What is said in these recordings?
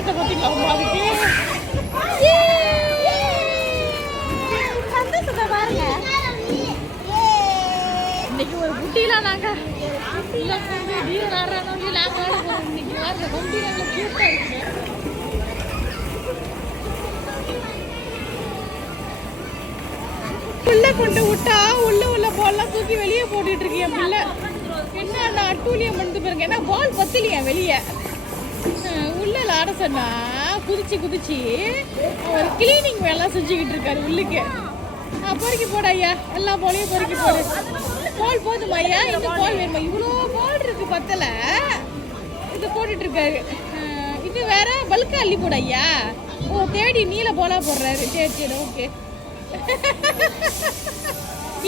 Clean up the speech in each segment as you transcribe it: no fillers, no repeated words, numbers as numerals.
சந்தோஷத்தை பார்த்தீங்களா உங்களுக்கு? சந்தோஷத்தை பாருங்க. இன்னைக்கு ஒரு குட்டிலாம் நாங்கள் டீல் ஆடுறாங்க. நாங்கள் ஆட போகிறோம் இன்னைக்கு. வாங்க குட்டி நாங்கள் கியூட்டாக இருக்குங்க. பிள்ளை கொண்டு விட்டா உள்ள பால்லாம் தூக்கி வெளியே போட்டுட்டு இருக்கேன். என் பிள்ளை என்ன அந்த அட்டூழியம் பண்ணிட்டு பாருங்க. ஏன்னா பால் பத்தலையா வெளியே உள்ள ஆட சொன்னா குதிச்சு ஒரு கிளீனிங் வேலை செஞ்சுக்கிட்டு இருக்காரு உள்ளுக்கு. பொறுக்கி போட ஐயா, எல்லா பாலையும் பொறுக்கி போடு. பால் போதுமா ஐயா? இந்த பால் வேணுமா? இவ்வளோ பால் இருக்கு பத்தல. இது போட்டுட்டு இருக்காரு. இது வேற பல்கா அள்ளி போட ஐயா. ஓ தேடி நீல பாலா போடுறாரு. சரி ஓகே.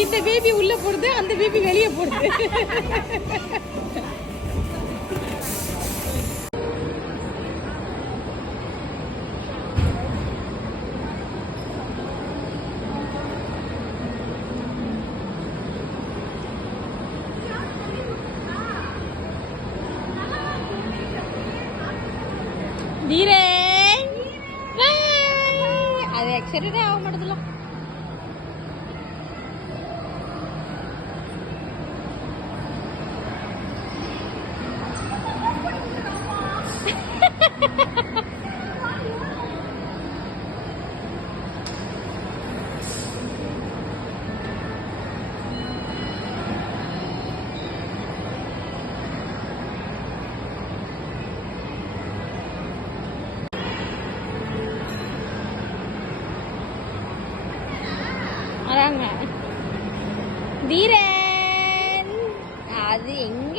இந்த பேபி உள்ள போடுது, அந்த பேபி வெளியே போடுது. அது அக்ஷரே ஆக மாட்டதுல. வராங்க தீரன். அது எங்க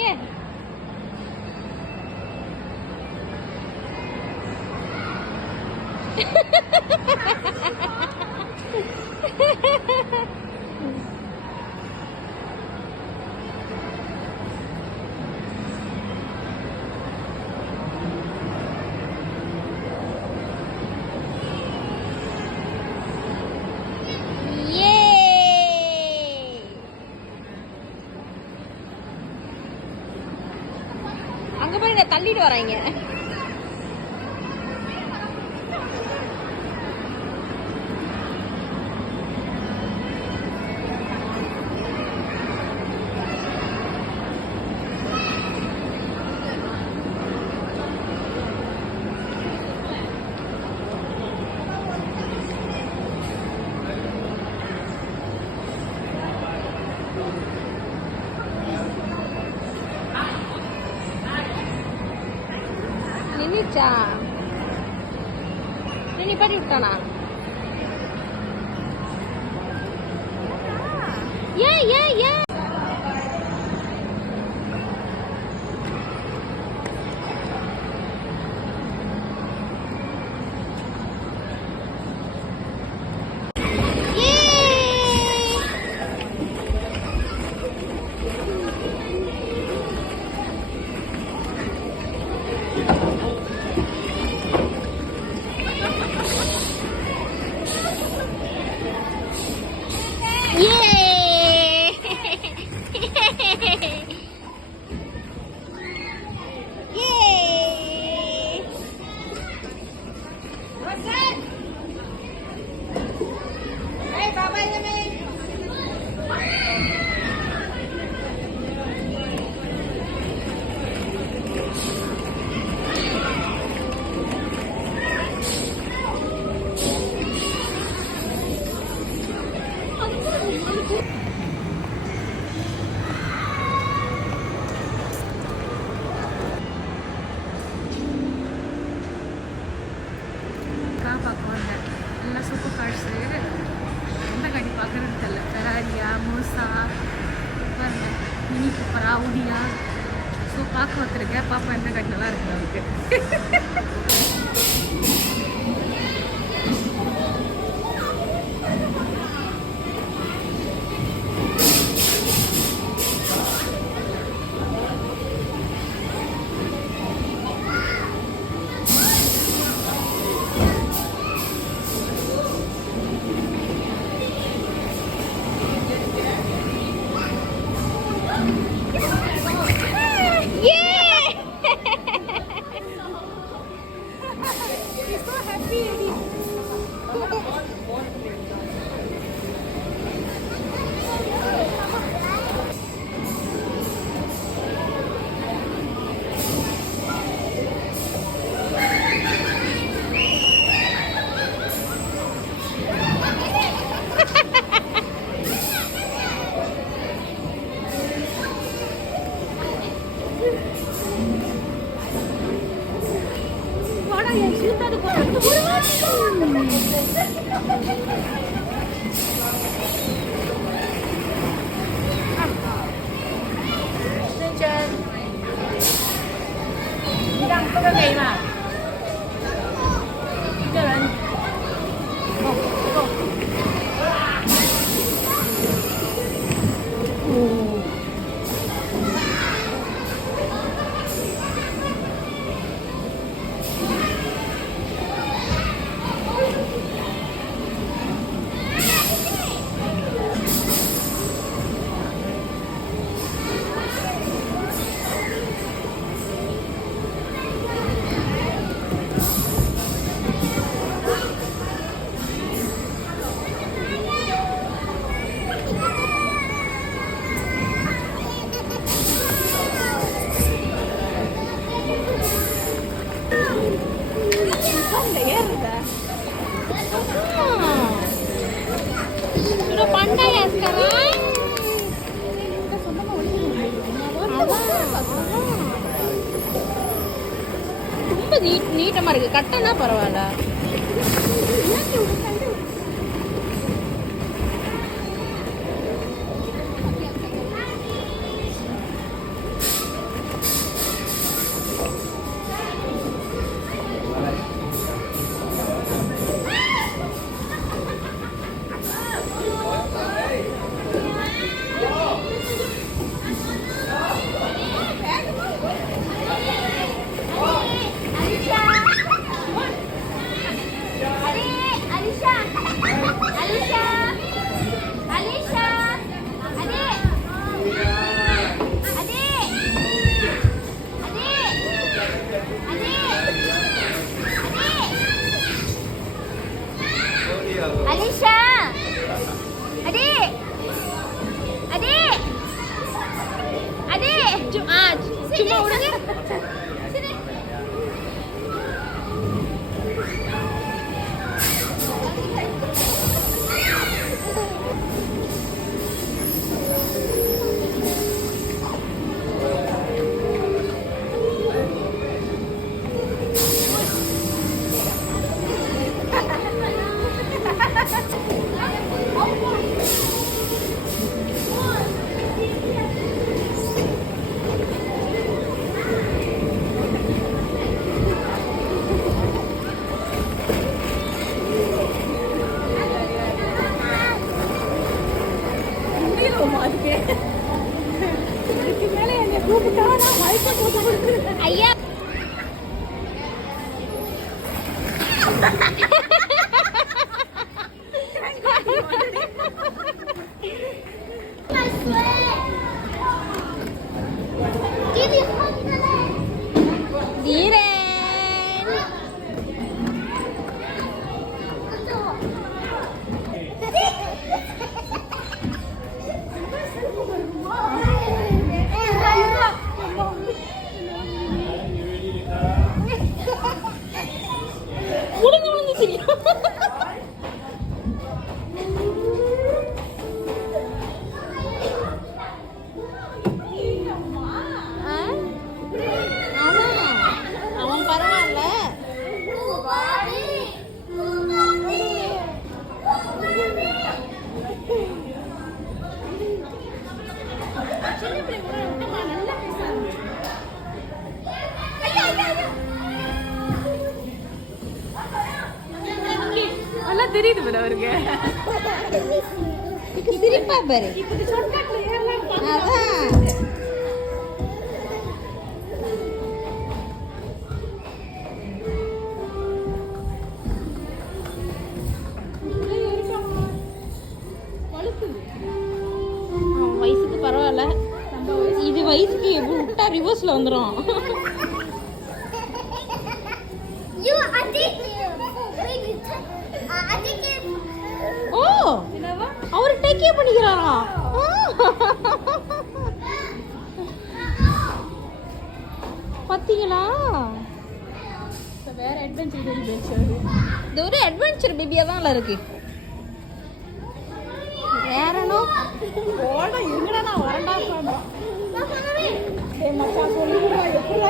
அங்க போய் தள்ளிட்டு வராங்க. நின்னுச்சா? நீ பாட்டி விட்டானா? ஏன் ஏன் ஏன் பார்க்க வந்தேன். எல்லாம் சூப்பர் கார்ஸு. எந்த காடி பார்க்குறதுன்னு தெரியல. ஃபெராரியா, மோசா, பாருங்க மினி கூப்பரா, ஊடியா. ஸோ பார்க்க வந்துருக்கேன். பாப்பா எந்த காடி நல்லா இருக்கு அவருக்கு. 你让哥哥可以吗？一个人。哦哦。哦。Sudah pandai ya sekarang. ரொம்ப நீட்டமா இருக்கு. கட்டனா பரவாயில்ல. Alisha, adik, adik, adik, cuma orangnya. Sini. ஐயா அவன் பரவாயில்ல. நல்லா தெரியுது போல அவருக்கு. சிரிப்பா பாரு. அதான் வயசுக்கு பரவாயில்ல. இது வயசுக்கு விட்டா ரிவர்ஸ்ல வந்துடும். ஓ அவர் டேக்கே பண்ணிக்கிறாரா? பாத்தீங்களா? வேற அட்வென்ச்சர் பேபி. இது ஒரு அட்வென்ச்சர் பேபியா தான் இருக்கு. வேற என்ன? ஓட இருங்கடா நான் வரண்டா சொன்னா. டேய் மச்சான் சொல்லுடா எப்படா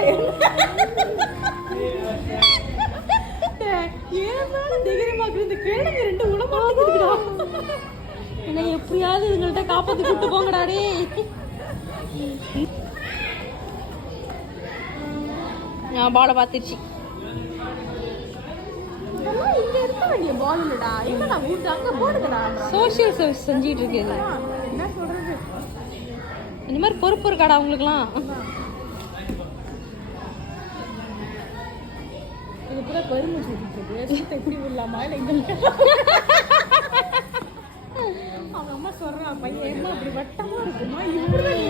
வேணுங்க ரெண்டு உடமாட்டுக்குதுடா. என்ன எப்படியாவது இதுங்கள்ட்ட காப்பாத்தி கூட்டு போங்கடா டேய். நான் பாலை பார்த்துருச்சு. இங்க இருக்க வேண்டிய பால் இல்லடா. எங்கடா ஊட்டு அங்க போடுங்கடா. சோஷியல் சர்வீஸ் செஞ்சிட்டு இருக்குது. என்ன சொல்றது? இந்த மாதிரி பொறுப்பு இருக்காடா உங்களுக்குலாம்? இது கூட பெருமை சொல்லிட்டு எப்படி விடலாமா இல்லை அவங்க அம்மா சொல்றான் பையன் ஏமா அப்படி வட்டமா இருக்குமா இப்படிதான்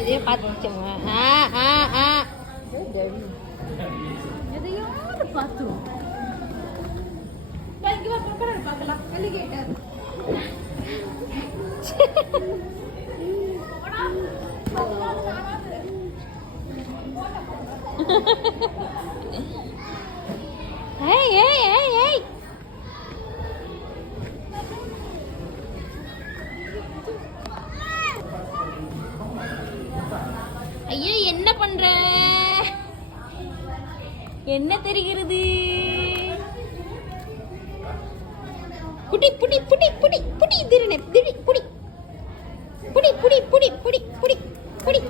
இதே பார்த்துச்சோங்க. எதையாவது பார்த்துருவோம். பார்க்கலாம் எலிகேட்டர். ஏய் ஏய் ஏய் ஏய் ஐயோ என்ன பண்ற? என்ன தெரிகிறது? புடி புடி புடி புடி புடி திரணே திடி புடி புடி புடி புடி புடி புடி புடி.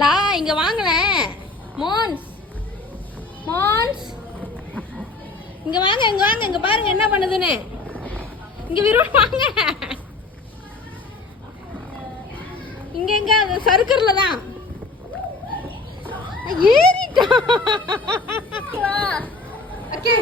லா இங்க வாங்கல மோன்ஸ். மோன்ஸ் இங்க வாங்க இங்க வாங்க இங்க பாருங்க என்ன பண்ணுதுன்னு. இங்க விரோட வாங்க. இங்க எங்க அது சர்க்கர்ல தான் ஏறிட்டா. ஓகே